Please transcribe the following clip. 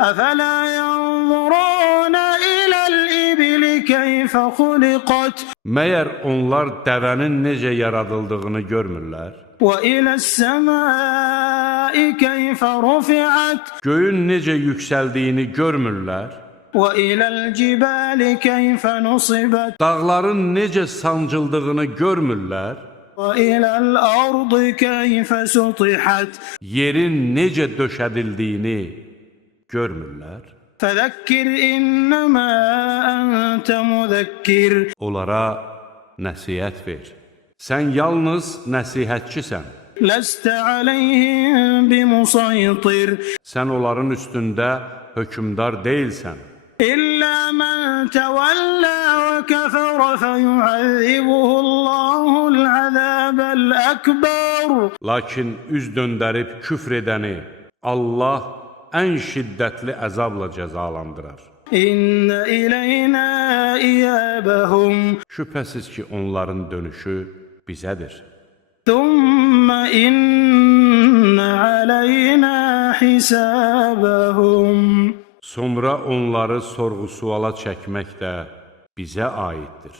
أَفَلَا يَنْظُرُونَ إِلَى الْإِبِلِ كَيْفَ خُلِقَتْ Məyər onlar dəvənin necə yaradıldığını görmürlər? وَإِلَى السَّمَاءِ كَيْفَ رُفِعَتْ Göyün necə yüksəldiyini görmürlər? وَإِلَى الْجِبَالِ كَيْفَ نُصِبَتْ Dağların necə sancıldığını görmürlər? وَإِلَى الْأَرْضِ كَيْفَ سُطِحَتْ Yerin necə döşədildiyini görmürlər? فَذَكِّرْ إِنَّمَا أَنْتَ مُذَكِّرٌ Onlara nəsihət ver. Sən yalnız nəsihətçisən. لَسْتَ عَلَيْهِمْ بِمُصَيْطِرٍ Sən onların üstündə hökmdar deyilsən. إِلَّا مَنْ تَوَلَّى وَكَفَرَ فَيُعَذِّبُهُ اللَّهُ الْعَذَابَ الْأَكْبَرَ Lakin üz döndərib küfr edəni Allah ən şiddətli əzabla cəzalandırar. İnne ileyna iyabahum Şübhəsiz ki, onların dönüşü bizədir. Thumma inne aleyna hisabahum Sonra onları sorğu-suala çəkmək də bizə aiddir.